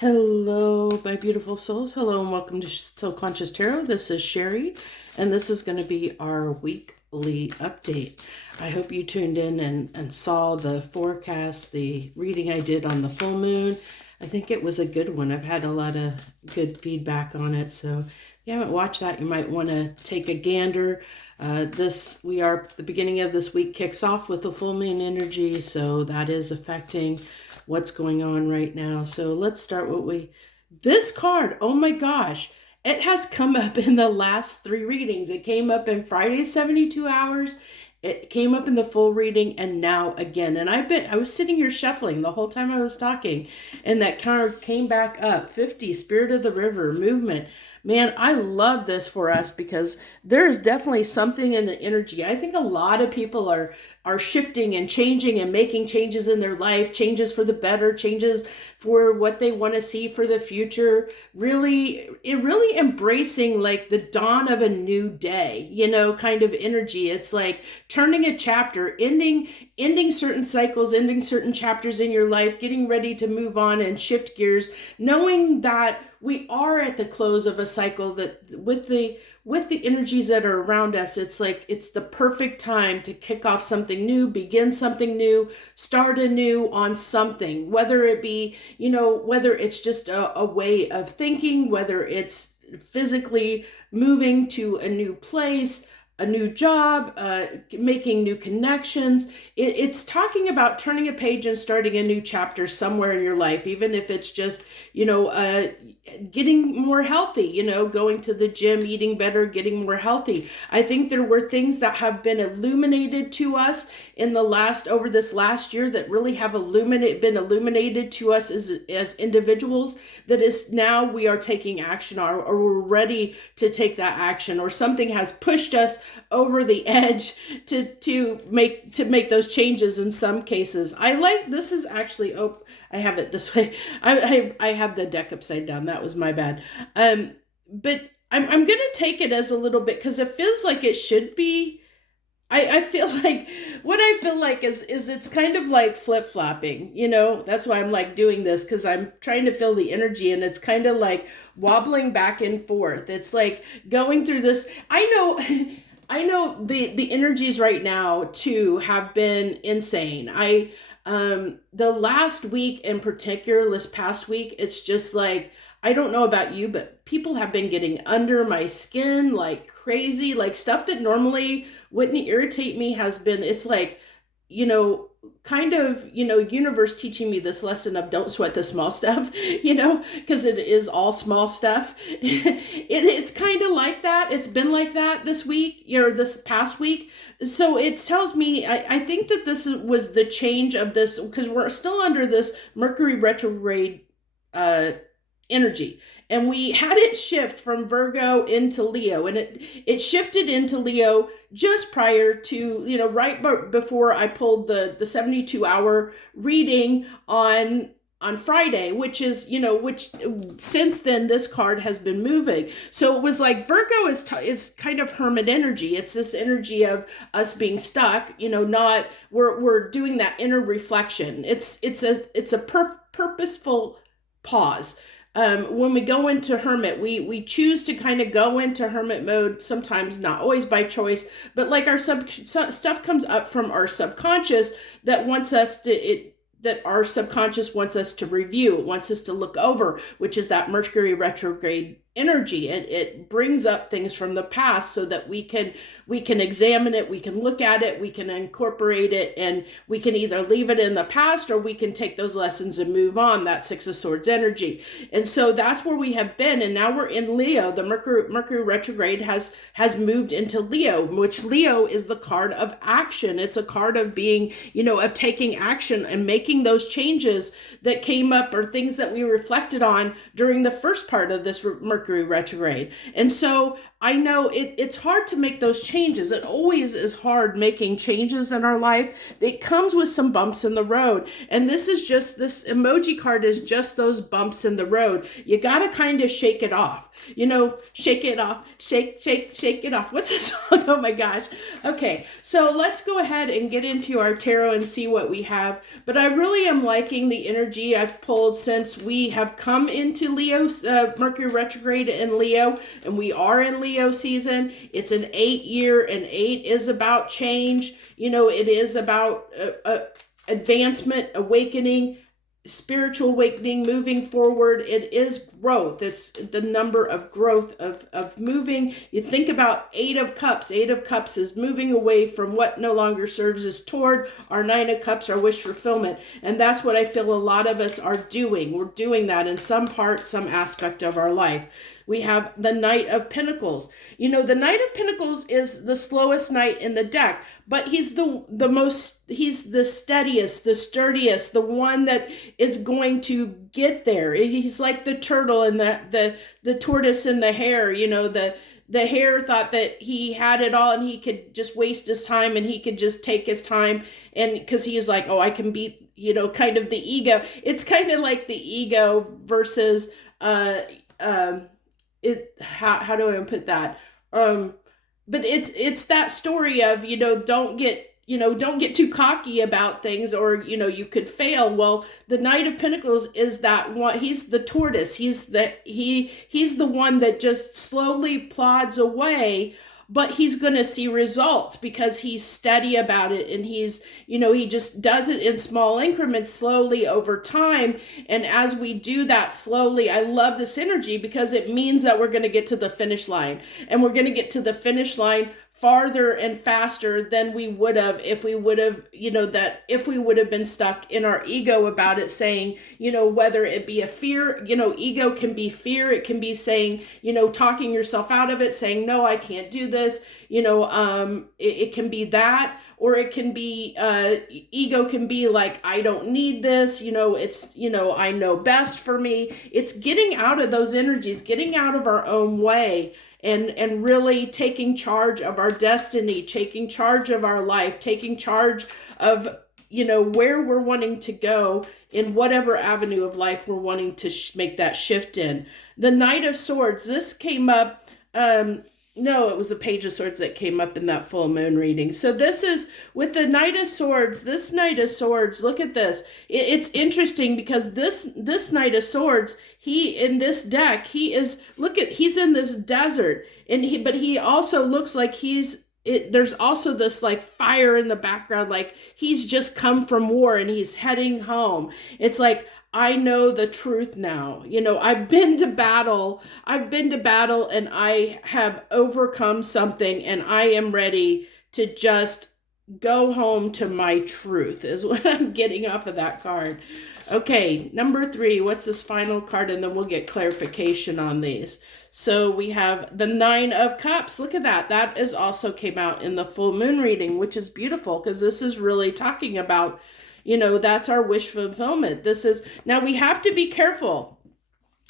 Hello, my beautiful souls. Hello, and welcome to Soul Conscious Tarot. This is Sherry, and this is going to be our weekly update. I hope you tuned in and saw the forecast, the reading I did on the full moon. I think it was a good one. I've had a lot of good feedback on it, so if you haven't watched that, you might want to take a gander. The beginning of this week kicks off with the full moon energy, so that is affecting what's going on right now. So let's start this card, oh my gosh, it has come up in the last three readings. It came up in Friday's 72 hours. It came up in the full reading and now again. And I was sitting here shuffling the whole time I was talking, and that card came back up. 50, Spirit of the River, movement. Man, I love this for us because there is definitely something in the energy. I think a lot of people are shifting and changing and making changes in their life, changes for the better, changes for what they want to see for the future. Really embracing like the dawn of a new day, kind of energy. It's like turning a chapter, ending certain cycles, ending certain chapters in your life, getting ready to move on and shift gears, knowing that we are at the close of a cycle, that with the energies that are around us, it's like it's the perfect time to kick off something new, begin something new, start anew on something, whether it be, whether it's just a way of thinking, whether it's physically moving to a new place, a new job, making new connections. It's talking about turning a page and starting a new chapter somewhere in your life, even if it's just, getting more healthy, going to the gym, eating better, getting more healthy. I think there were things that have been illuminated to us over this last year that really have been illuminated to us as individuals, that is now we are taking action on, or we're ready to take that action, or something has pushed us over the edge to make those changes in some cases. This is actually, I have it this way. I have the deck upside down. That was my bad. But I'm going to take it as a little bit because it feels like it should be. I feel like what I feel like is it's kind of like flip-flopping, that's why I'm like doing this, because I'm trying to feel the energy, and it's kind of like wobbling back and forth. It's like going through this. I know the energies right now too have been insane. The last week in particular, this past week, it's just like, I don't know about you, but people have been getting under my skin like crazy. Like stuff that normally wouldn't irritate me it's like, kind of, universe teaching me this lesson of don't sweat the small stuff, because it is all small stuff. It's kind of like that. It's been like that this week, this past week. So it tells me, I think that this was the change of this, because we're still under this Mercury retrograde energy. And we had it shift from Virgo into Leo, and it shifted into Leo just prior to, right before I pulled the 72-hour reading on Friday, which since then this card has been moving. So it was like Virgo is kind of hermit energy. It's this energy of us being stuck, we're doing that inner reflection. It's a purposeful pause. When we go into hermit, we choose to kind of go into hermit mode, sometimes not always by choice, but like our stuff comes up from our subconscious that our subconscious wants us to review, wants us to look over, which is that Mercury retrograde energy. It brings up things from the past so that we can examine it, we can look at it, we can incorporate it, and we can either leave it in the past or we can take those lessons and move on, that Six of Swords energy. And so that's where we have been, and now we're in Leo. The Mercury retrograde has moved into Leo, which Leo is the card of action. It's a card of being, of taking action and making those changes that came up, or things that we reflected on during the first part of this Mercury Mercury retrograde. And so I know it's hard to make those changes. It always is hard making changes in our life. It comes with some bumps in the road. And this emoji card is just those bumps in the road. You got to kind of shake it off. Shake it off, shake it off. What's this song? Oh my gosh. Okay, so let's go ahead and get into our tarot and see what we have. But I really am liking the energy I've pulled since we have come into Mercury retrograde in Leo, and we are in Leo season. It's an 8-year, and 8 is about change. It is about advancement, awakening, spiritual awakening, moving forward. It is growth. It's the number of growth of moving. You think about 8 of Cups. 8 of Cups is moving away from what no longer serves us toward our 9 of Cups, our wish fulfillment. And that's what I feel a lot of us are doing. We're doing that in some part, some aspect of our life. We have the Knight of Pentacles. The Knight of Pentacles is the slowest knight in the deck, but he's he's the steadiest, the sturdiest, the one that is going to get there. He's like the turtle and the tortoise and the hare. The hare thought that he had it all and he could just waste his time and he could just take his time, and because he was like, oh, I can beat, kind of the ego. It's kind of like the ego versus how do I put that? But it's that story of, don't get too cocky about things, or, you could fail. Well, the Knight of Pentacles is that one. He's the tortoise. He's the one that just slowly plods away, but he's going to see results because he's steady about it. And he just does it in small increments, slowly over time. And as we do that slowly, I love this energy because it means that we're going to get to the finish line, and we're going to get to the finish line farther and faster than we would have if we would have been stuck in our ego about it, saying, whether it be a fear, ego can be fear. It can be saying, talking yourself out of it, saying, no, I can't do this. It can be that, or it can be, ego can be like, I don't need this. It's, I know best for me. It's getting out of those energies, getting out of our own way, and really taking charge of our destiny, taking charge of our life, taking charge of, where we're wanting to go in whatever avenue of life we're wanting to make that shift in. The Knight of Swords, this came up, no, it was the Page of Swords that came up in that full moon reading. So this is with the Knight of Swords. This Knight of Swords, look at this. It's interesting because this Knight of Swords, in this deck, he's in this desert, but he also looks like there's also this like fire in the background, like he's just come from war and he's heading home. It's like, I know the truth now. I've been to battle and I have overcome something, and I am ready to just go home to my truth, is what I'm getting off of that card. Okay, number 3, what's this final card? And then we'll get clarification on these. So we have the 9 of Cups. Look at that. That is also came out in the full moon reading, which is beautiful because this is really talking about, that's our wish fulfillment. Now we have to be careful,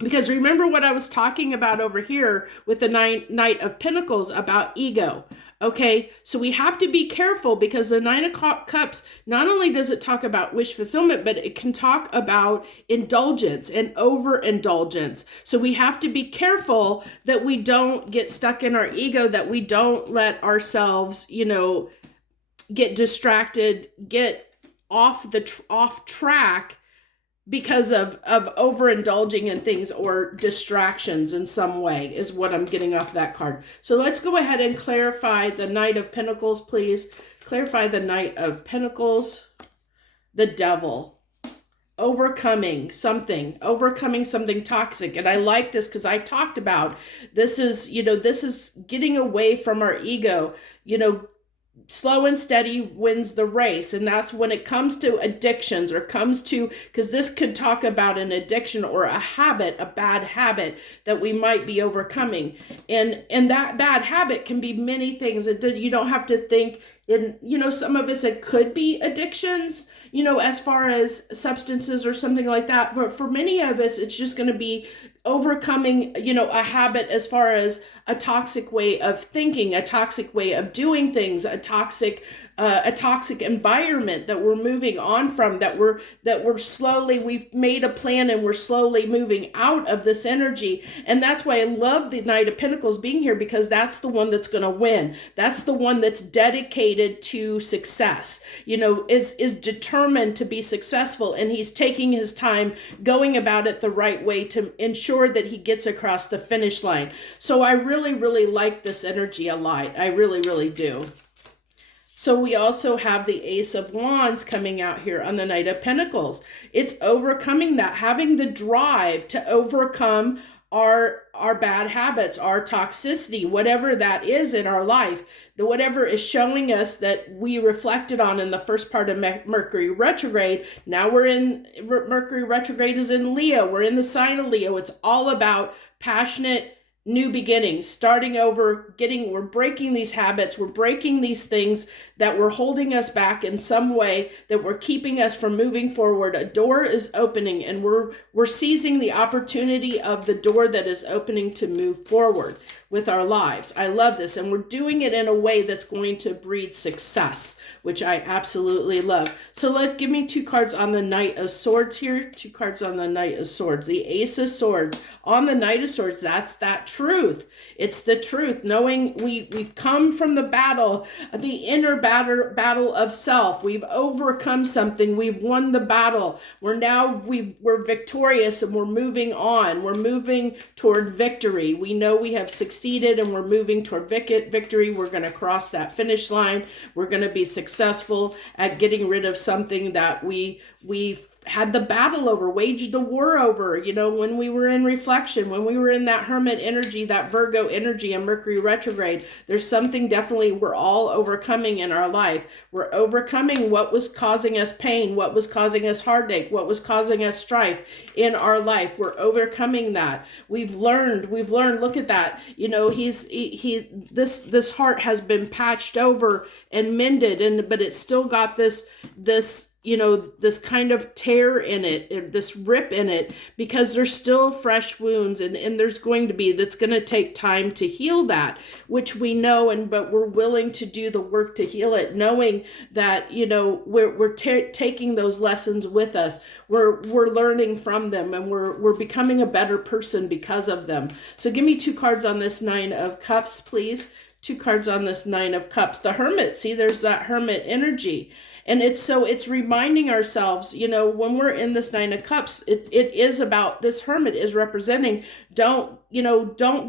because remember what I was talking about over here with the Knight of Pentacles about ego. Okay, so we have to be careful because the 9 of Cups, not only does it talk about wish fulfillment, but it can talk about indulgence and overindulgence. So we have to be careful that we don't get stuck in our ego, that we don't let ourselves, get distracted, get off track because of overindulging in things or distractions in some way, is what I'm getting off that card. So let's go ahead and clarify the Knight of Pentacles, please. Clarify the Knight of Pentacles. The Devil. Overcoming something toxic. And I like this because I talked about this is getting away from our ego. Slow and steady wins the race. And that's when it comes to addictions, or because this could talk about an addiction or a habit, a bad habit that we might be overcoming. And that bad habit can be many things. You don't have to think in, some of us, it could be addictions, as far as substances or something like that. But for many of us, it's just going to be overcoming, a habit as far as a toxic way of thinking, a toxic way of doing things, a toxic environment that we're moving on from, that we're slowly, we've made a plan and we're slowly moving out of this energy. And that's why I love the Knight of Pentacles being here, because that's the one that's going to win. That's the one that's dedicated to success, is determined to be successful. And he's taking his time going about it the right way to ensure that he gets across the finish line. So I really, really like this energy a lot. I really, really do. So we also have the Ace of Wands coming out here on the Knight of Pentacles. It's overcoming that, having the drive to overcome our bad habits, our toxicity, whatever that is in our life, whatever is showing us that we reflected on in the first part of Mercury retrograde. Now we're in, Mercury retrograde is in Leo. We're in the sign of Leo. It's all about passionate new beginnings, starting over, we're breaking these habits, we're breaking these things that were holding us back in some way, that were keeping us from moving forward. A door is opening, and we're seizing the opportunity of the door that is opening to move forward with our lives. I love this, and we're doing it in a way that's going to breed success, which I absolutely love. So give me 2 cards on the Knight of Swords here. 2 cards on the Knight of Swords. The Ace of Swords on the Knight of Swords. That's that truth. It's the truth, knowing we've come from the battle, the inner battle of self. We've overcome something. We've won the battle. We're victorious, and we're moving on. We're moving toward victory. We know we have succeeded, and we're moving toward victory. We're going to cross that finish line. We're going to be successful at getting rid of something that we've had the battle over, waged the war over, when we were in reflection, when we were in that Hermit energy, that Virgo energy and Mercury retrograde. There's something definitely we're all overcoming in our life. We're overcoming what was causing us pain, what was causing us heartache, what was causing us strife in our life. We're overcoming that. We've learned, look at that. This heart has been patched over and mended, but it's still got this this kind of tear in it, this rip in it, because there's still fresh wounds, and that's going to take time to heal that, which we know, but we're willing to do the work to heal it, knowing that, we're taking those lessons with us. We're learning from them, and we're becoming a better person because of them. So give me 2 cards on this Nine of Cups, please. 2 cards on this Nine of Cups. The Hermit, see, there's that Hermit energy. And it's reminding ourselves, when we're in this Nine of Cups, it is about, this Hermit is representing, don't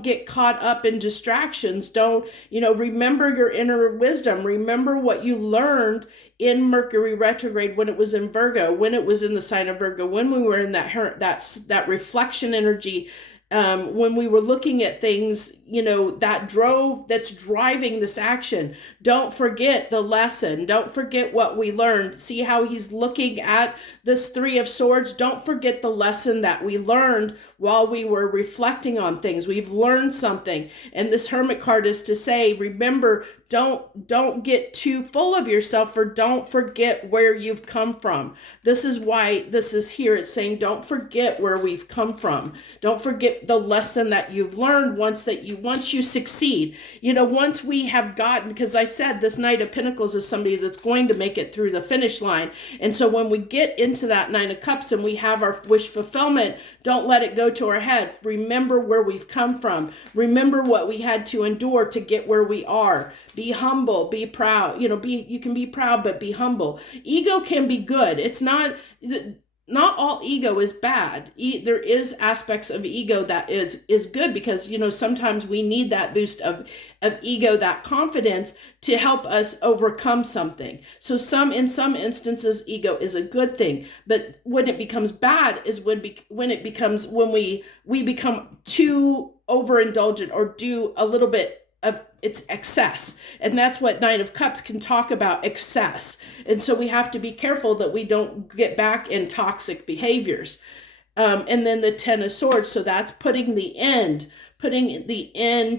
get caught up in distractions. Don't, remember your inner wisdom. Remember what you learned in Mercury retrograde, when it was in Virgo, when it was in the sign of Virgo, when we were in that reflection energy, when we were looking at things, that's driving this action. Don't forget the lesson. Don't forget what we learned. See how he's looking at this 3 of Swords? Don't forget the lesson that we learned while we were reflecting on things. We've learned something. And this Hermit card is to say, remember, don't get too full of yourself, or don't forget where you've come from. This is why this is here. It's saying, don't forget where we've come from. Don't forget the lesson that you've learned once you succeed. Once we have gotten, because I said this Knight of Pentacles is somebody that's going to make it through the finish line. And so when we get into that Nine of Cups and we have our wish fulfillment, don't let it go to our head. Remember where we've come from. Remember what we had to endure to get where we are. Be humble, be proud. You can be proud, but be humble. Ego can be good. It's not all ego is bad. There is aspects of ego that is good, because, sometimes we need that boost of ego, that confidence, to help us overcome something. So in some instances, ego is a good thing. But when it becomes bad is when we become too overindulgent, or do a little bit of its excess. And that's what Nine of Cups can talk about, excess. And so we have to be careful that we don't get back in toxic behaviors. And then the 10 of Swords. So that's putting the end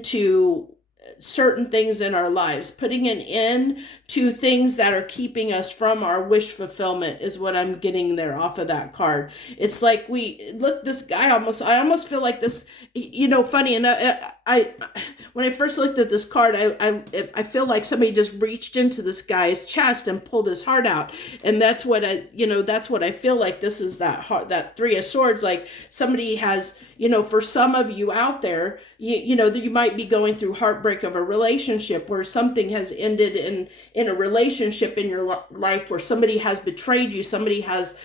to certain things in our lives, putting an end to things that are keeping us from our wish fulfillment is what I'm getting there off of that card. It's like we look, this guy I almost feel like this, funny enough, I when I first looked at this card, I feel like somebody just reached into this guy's chest and pulled his heart out. And that's what that's what I feel like this is, that heart, that Three of Swords, like somebody has, for some of you out there, that you might be going through heartbreak of a relationship where something has ended in a relationship in your life where somebody has betrayed you, somebody has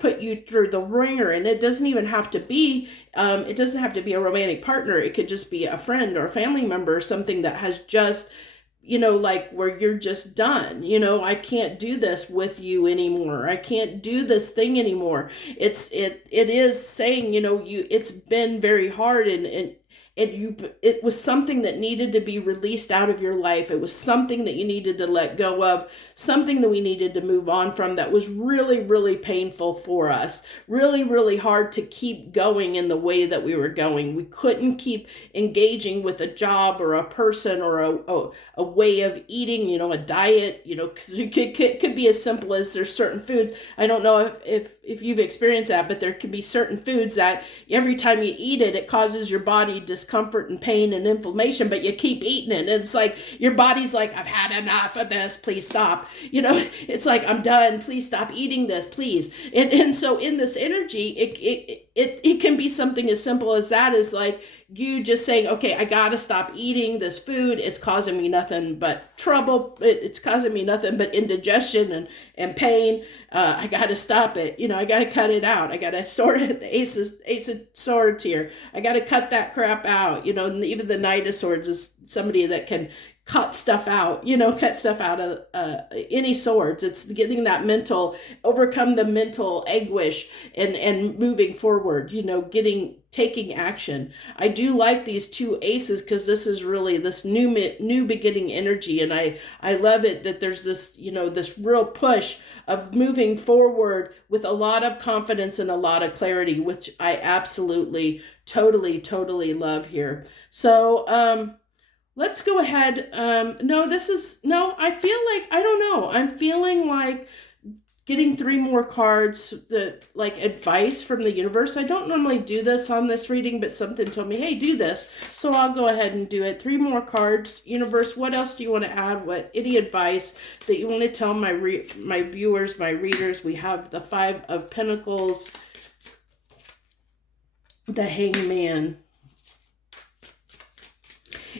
put you through the ringer. And it doesn't even have to be a romantic partner. It could just be a friend or a family member or something that has just, like where you're just done. I can't do this with you anymore. I can't do this thing anymore. It is saying, it's been very hard, and it was something that needed to be released out of your life. It was something that you needed to let go of, something that we needed to move on from, that was really, really painful for us, really, really hard to keep going in the way that we were going. We couldn't keep engaging with a job or a person or a way of eating, a diet, it could be as simple as there's certain foods. I don't know if you've experienced that, but there can be certain foods that every time you eat it, it causes your body discomfort and pain and inflammation, but you keep eating it. And it's like your body's like, I've had enough of this, please stop. It's like, I'm done, please stop eating this, please. And so in this energy, it can be something as simple as that, is like you just saying, okay, I gotta stop eating this food. It's causing me nothing but trouble. It's causing me nothing but indigestion and pain. I gotta stop it. I gotta cut it out. I gotta sort it. The Ace of Swords here. I gotta cut that crap out. And even the Knight of Swords is somebody that can cut stuff out, cut stuff out of any swords. It's getting that overcome the mental anguish and moving forward, taking action. I do like these two aces because this is really this new beginning energy. And I love it that there's this, this real push of moving forward with a lot of confidence and a lot of clarity, which I absolutely, totally love here. So, let's go ahead. I feel like, I don't know. I'm feeling like getting 3 more cards, like advice from the universe. I don't normally do this on this reading, but something told me, hey, do this. So I'll go ahead and do it. 3 more cards. Universe, what else do you want to add? Any advice that you want to tell my viewers, my readers? We have the 5 of Pentacles, the Hangman.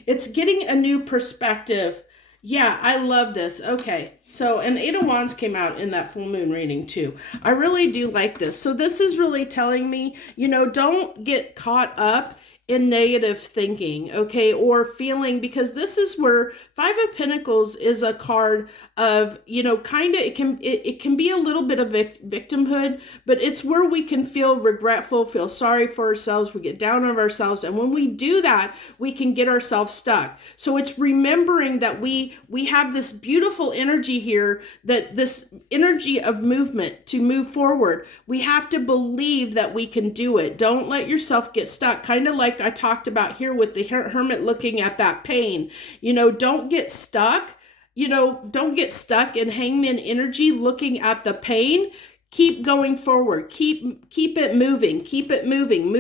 It's getting a new perspective. Yeah, I love this. Okay, so an 8 of Wands came out in that full moon reading too. I really do like this. So this is really telling me, don't get caught up in negative thinking, okay, or feeling, because this is where 5 of Pentacles is a card of, kind of, it can be a little bit of victimhood, but it's where we can feel regretful, feel sorry for ourselves, we get down on ourselves, and when we do that, we can get ourselves stuck. So it's remembering that we have this beautiful energy here, that this energy of movement to move forward. We have to believe that we can do it. Don't let yourself get stuck, kind of like I talked about here with the Hermit looking at that pain. Don't get stuck. Don't get stuck in Hangman energy looking at the pain. Keep going forward. Keep it moving. Keep it moving.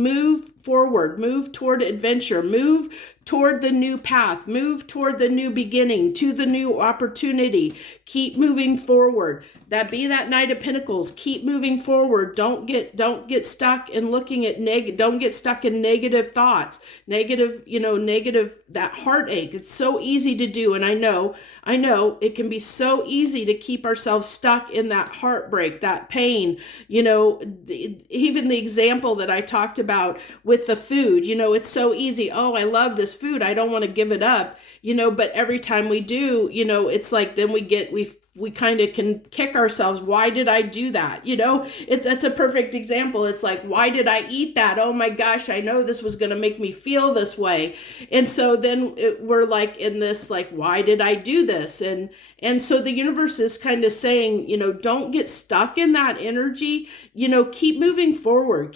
Move forward. Move toward adventure. Move toward the new path. Move toward the new beginning, to the new opportunity. Keep moving forward. That Knight of Pentacles. Keep moving forward. Don't get stuck in looking at don't get stuck in negative thoughts. Negative, that heartache. It's so easy to do. And I know it can be so easy to keep ourselves stuck in that heartbreak, that pain. Even the example that I talked about with the food, it's so easy. Oh, I love this food. I don't want to give it up, but every time we do, it's like, then we kind of can kick ourselves. Why did I do that? That's a perfect example. It's like, why did I eat that? Oh my gosh, I know this was going to make me feel this way. And so then we're like in this, like, why did I do this? And so the universe is kind of saying, don't get stuck in that energy, keep moving forward,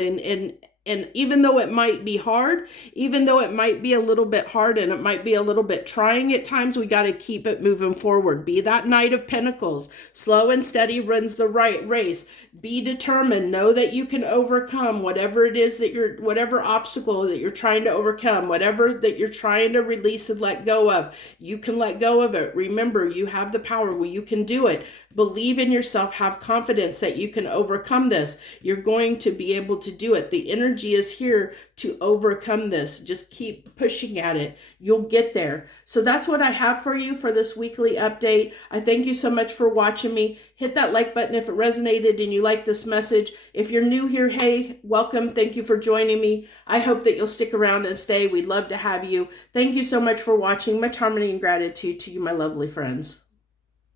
and And even though it might be hard, even though it might be a little bit hard and it might be a little bit trying at times, we got to keep it moving forward. Be that Knight of Pentacles. Slow and steady runs the right race. Be determined. Know that you can overcome whatever it is that whatever obstacle that you're trying to overcome, whatever that you're trying to release and let go of. You can let go of it. Remember, you have the power. Well, you can do it. Believe in yourself. Have confidence that you can overcome this. You're going to be able to do it. The energy is here to overcome this. Just keep pushing at it. You'll get there. So that's what I have for you for this weekly update. I thank you so much for watching me. Hit that like button if it resonated and you like this message. If you're new here, hey, welcome. Thank you for joining me. I hope that you'll stick around and stay. We'd love to have you. Thank you so much for watching. Much harmony and gratitude to you, my lovely friends.